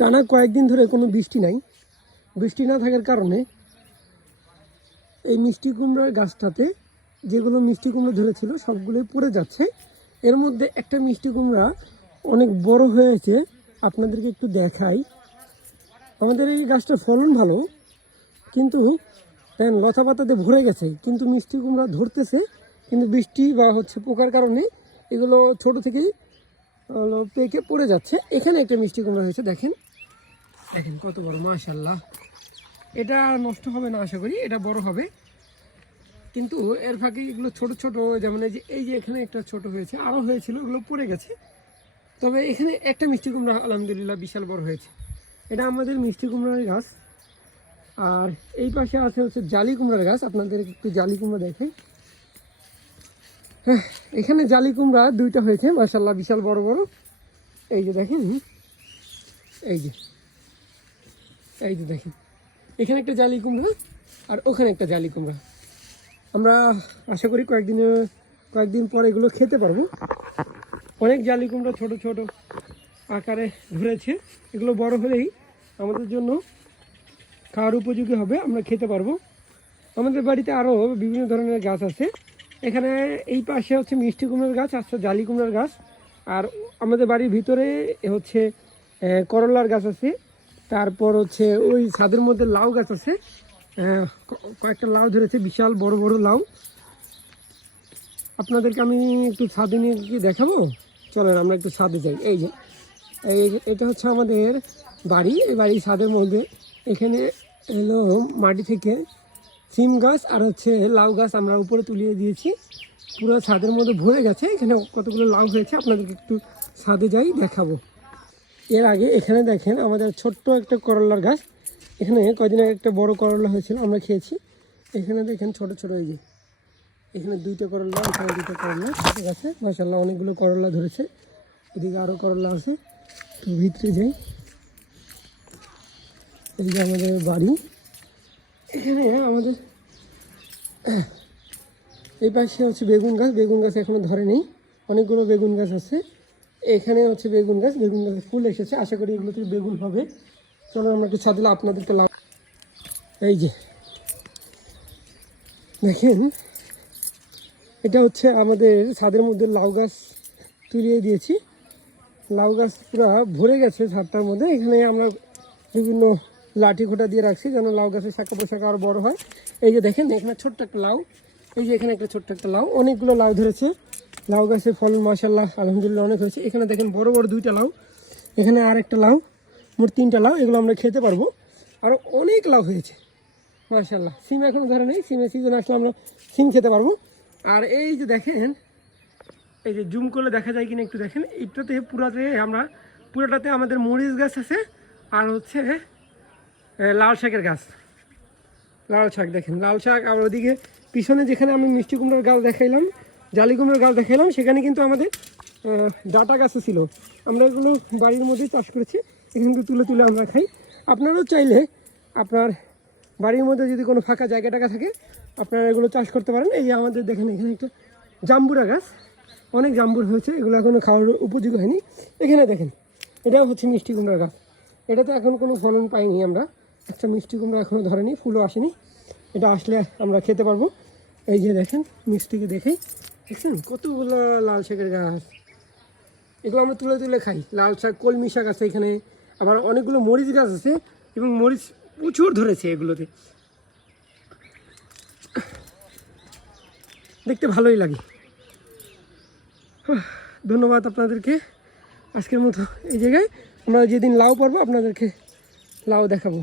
টানা কয়েকদিন ধরে কোনো বৃষ্টি নাই। বৃষ্টি না থাকার কারণে এই মিষ্টি কুমড়ার গাছটাতে যেগুলো মিষ্টি কুমড়া ধরেছিল সবগুলোই পড়ে যাচ্ছে। এর মধ্যে একটা মিষ্টি কুমড়া অনেক বড় হয়েছে, আপনাদেরকে একটু দেখাই। আমাদের এই গাছটার ফলন ভালো, কিন্তু লতা পাতাতে ভরে গেছে, কিন্তু মিষ্টি কুমড়া ধরতেছে, কিন্তু বৃষ্টি বা পোকার কারণে এগুলো ছোট থেকেই পেকে পড়ে যাচ্ছে। এখানে একটা মিষ্টি কুমড়া হয়েছে, দেখেন দেখেন কত বড়, মাশাআল্লাহ। এটা নষ্ট হবে না আশা করি, এটা বড় হবে। কিন্তু এর ফাঁকে এগুলো ছোট ছোট, যেমন এই যে এখানে একটা ছোট হয়েছে, আরও হয়েছিল, এগুলো পড়ে গেছে। তবে এখানে একটা মিষ্টি কুমড়া আলহামদুলিল্লাহ বিশাল বড় হয়েছে। এটা আমাদের মিষ্টি কুমড়ার গাছ। আর এই পাশে আছে জালি কুমড়ার গাছ। আপনাদের একটু জালি কুমড়া দেখে। হ্যাঁ, এখানে জালি কুমড়া দুইটা হয়েছে মাশাআল্লাহ, বিশাল বড় বড়। এই যে দেখেন, এই যে দেখেন, এখানে একটা জালি কুমড়া আর ওখানে একটা জালি কুমড়া। আমরা আশা করি কয়েকদিন পর এগুলো খেতে পারবো। অনেক জালি কুমড়া ছোট ছোট আকারে ধরেছে। এগুলো বড় হলেই আমাদের জন্য খাওয়ার উপযোগী হবে, আমরা খেতে পারবো। আমাদের বাড়িতে আরও বিভিন্ন ধরনের গাছ আছে। এখানে এই পাশে মিষ্টি কুমড়ার গাছ আছে, জালি কুমড়ার গাছ। আর আমাদের বাড়ির ভিতরে করলার গাছ আছে। তারপর ওই ছাদের মধ্যে লাউ গাছ আছে, কয়েকটা লাউ ধরেছে, বিশাল বড় বড় লাউ। আপনাদেরকে আমি একটু ছাদে নিয়ে গিয়ে দেখাবো, চলেন আমরা একটু ছাদে যাই। এই যে এটা আমাদের বাড়ি। এই বাড়ির ছাদের মধ্যে এখানে মাটি থেকে সিম গাছ আর লাউ গাছ আমরা উপরে তুলিয়ে দিয়েছি। পুরো ছাদের মধ্যে ভরে গেছে। এখানে কতগুলো লাউ হয়েছে, আপনাদেরকে একটু ছাদে যাই দেখাবো। এর আগে এখানে দেখেন আমাদের ছোট্ট একটা করলার গাছ। এখানে কয়দিন আগে একটা বড় করলা হয়েছিল, আমরা খেয়েছি। এখানে দেখেন ছোট ছোট, এই যে এখানে দুইটা করলা, এখানে দুইটা করলা গাছে মাশাআল্লাহ অনেকগুলো করলা ধরেছে। এদিকে আরও করলা আছে, ভিতরে যাই। এই যে আমাদের বাড়ি। এখানে আমাদের এই পাশে বেগুন গাছ। বেগুন গাছ এখনো ধরেনি, অনেকগুলো বেগুন গাছ আছে। এখানে বেগুন গাছের ফুল এসেছে। আশা করি এগুলো থেকে বেগুন হবে। চলো আমরা একটু ছাদে আপনাদেরকে লাউ। এই যে দেখেন, এটা আমাদের ছাদের মধ্যে লাউ গাছ তুলিয়ে দিয়েছি। লাউ গাছ পুরো ভরে গেছে ছাদটার মধ্যে। এখানে আমরা বিভিন্ন লাঠি খোঁটা দিয়ে রাখছি যেন লাউ গাছের শাখা পোশাকা আরও বড় হয়। এই যে দেখেন, এখানে ছোট্ট একটা লাউ, এই যে এখানে একটা ছোট্ট একটা লাউ, অনেকগুলো লাউ ধরেছে। লাউ গাছের ফলন মাশাআল্লাহ আলহামদুলিল্লাহ অনেক হয়েছে। এখানে দেখেন বড় বড় দুইটা লাউ, এখানে আর একটা লাউ, মোট তিনটা লাউ। এগুলো আমরা খেতে পারবো। আরও অনেক লাউ হয়েছে মাশাআল্লাহ। সিম এখনও ধরে নেই, সিমের সিজন আসলে আমরা সিম খেতে পারবো। আর এই যে দেখেন, এই যে জুম করলে দেখা যায় কিনা একটু দেখেন, এইটাতে পুরাটাতে আমাদের মরিচ গাছ আছে আর লাল শাকের গাছ। লাল শাক দেখেন, লাল শাক। আর ওদিকে পিছনে যেখানে আমি মিষ্টি কুমড়ার গাছ দেখাইলাম, জালি কুমড়ার গাছ দেখাইলাম, সেখানে কিন্তু আমাদের ডাটা গাছও ছিল। আমরা এগুলো বাড়ির মধ্যেই চাষ করেছি, এখান থেকে তুলে তুলে আমরা খাই। আপনারাও চাইলে আপনার বাড়ির মধ্যে যদি কোনো ফাঁকা জায়গা টাকা থাকে, আপনারা এগুলো চাষ করতে পারেন। এই যে আমাদের দেখেন এখানে একটা জাম্বুরা গাছ, অনেক জাম্বুর হয়েছে, এগুলো এখনও খাওয়ার উপযোগী হয়নি। এখানে দেখেন, এটাও মিষ্টি কুমড়ার গাছ। এটাতে এখন কোনো ফলন পাইনি আমরা, একটা মিষ্টি কুমড়া এখনও ধরেনি, ফুলও আসেনি। এটা আসলে আমরা খেতে পারবো। এই যে দেখেন, মিষ্টিকে দেখেই দেখছেন কতগুলো লাল শাকের গাছ, এগুলো আমরা তুলে তুলে খাই। লাল শাক, কলমি শাক আছে এখানে, আবার অনেকগুলো মরিচ গাছ আছে এবং মরিচ প্রচুর ধরেছে এগুলোতে, দেখতে ভালোই লাগে। ধন্যবাদ আপনাদেরকে। আজকের মতো এই জায়গায় আমরা যেদিন লাউ পারবো আপনাদেরকে লাউ দেখাবো।